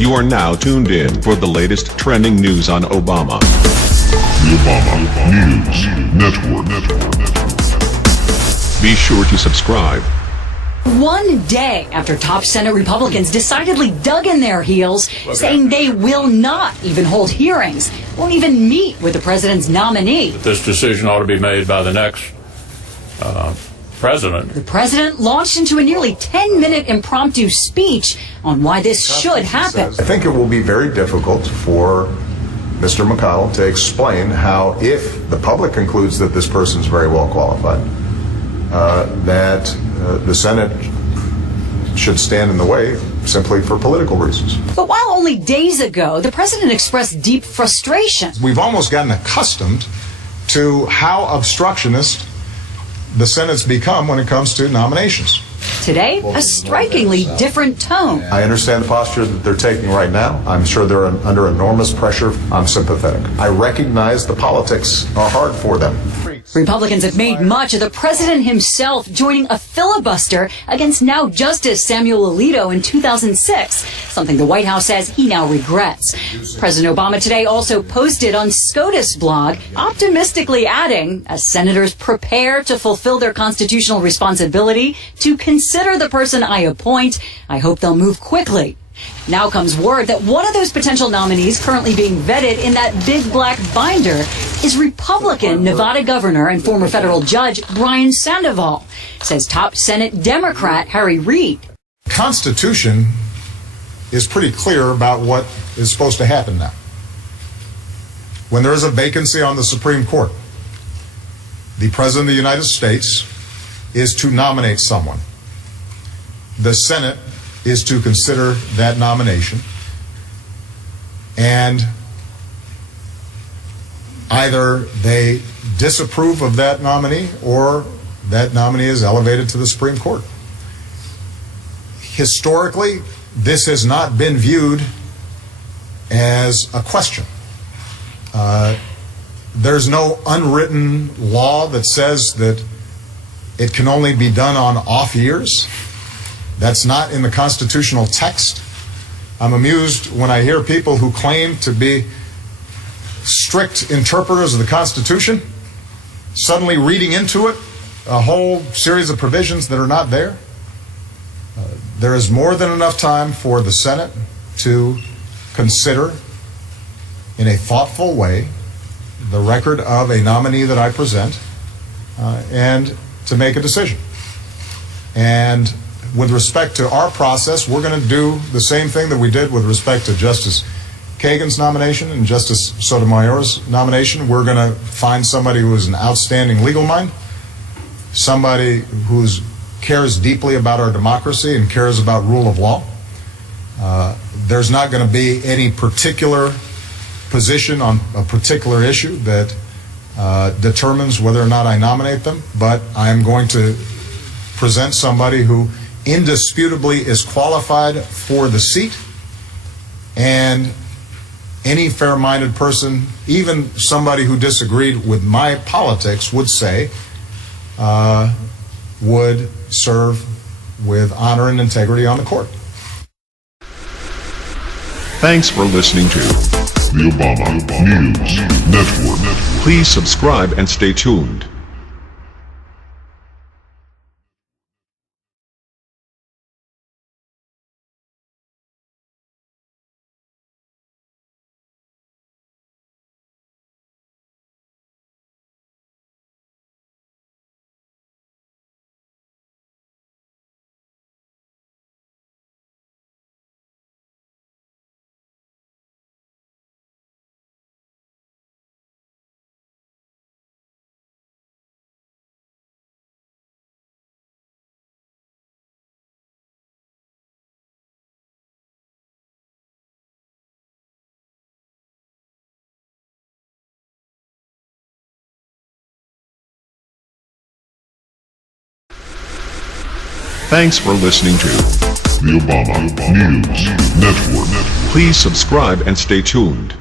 You are now tuned in for the latest trending news on Obama. The Obama News Network. Be sure to subscribe. One day after top Senate Republicans decidedly dug in their heels, saying they will not even hold hearings, won't even meet with the president's nominee. This decision ought to be made by the next president. The president launched into a nearly 10-minute impromptu speech on why this should happen. I think it will be very difficult for Mr. McConnell to explain how, if the public concludes that this person is very well qualified, that the Senate should stand in the way simply for political reasons. But while only days ago, the president expressed deep frustration. We've almost gotten accustomed to how obstructionist the Senate's become when it comes to nominations. Today, a strikingly different tone. I understand the posture that they're taking right now. I'm sure they're under enormous pressure. I'm sympathetic. I recognize the politics are hard for them. Republicans have made much of the president himself joining a filibuster against now Justice Samuel Alito in 2006, something the White House says he now regrets. President Obama today also posted on SCOTUS blog, optimistically adding, as senators prepare to fulfill their constitutional responsibility to consider the person I appoint, I hope they'll move quickly. Now comes word that one of those potential nominees currently being vetted in that big black binder is Republican Nevada Governor and former federal judge Brian Sandoval, says top Senate Democrat Harry Reid. The Constitution is pretty clear about what is supposed to happen now. When there is a vacancy on the Supreme Court, the President of the United States is to nominate someone. The Senate is to consider that nomination, and either they disapprove of that nominee or that nominee is elevated to the Supreme Court. Historically, this has not been viewed as a question. There's no unwritten law that says that it can only be done on off years. That's not in the constitutional text. I'm amused when I hear people who claim to be strict interpreters of the Constitution suddenly reading into it a whole series of provisions that are not there. There is more than enough time for the Senate to consider in a thoughtful way the record of a nominee that I present and to make a decision. And with respect to our process, we're going to do the same thing that we did with respect to Justice Kagan's nomination and Justice Sotomayor's nomination. We're going to find somebody who is an outstanding legal mind, somebody who cares deeply about our democracy and cares about rule of law. There's not going to be any particular position on a particular issue that determines whether or not I nominate them, but I'm going to present somebody who indisputably is qualified for the seat, and any fair-minded person, even somebody who disagreed with my politics, would say would serve with honor and integrity on the court. Thanks for listening to The Obama News Network. Please subscribe and stay tuned. Thanks for listening to The Obama News Network. Please subscribe and stay tuned.